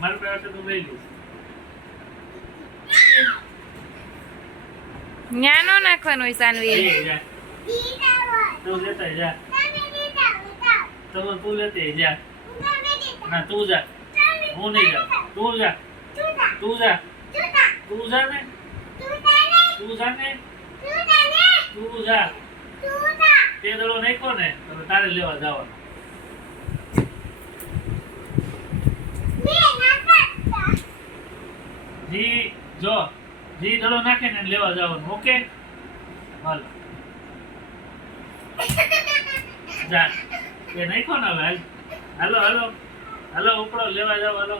મારે પાસે તો લઈ લઈશ. ન્યા નો નાખવાનું હોય સાનવી. તું લેતા જા. તું લેતી જા. ના તું જા. હું નહીં જાઉં. તું જા. તું જા. તું જા ને. તું જા ને. તું જા. તે દડો નાખ્યો ને તો તારે લેવા જવાનો. જી જો જી દડો નાખે ને લેવા જવાનું. ઓકે હાલો જા. એ નાખ્યો ને હવે હાલો હાલો હાલો ઉપડો લેવા જાવ હાલો.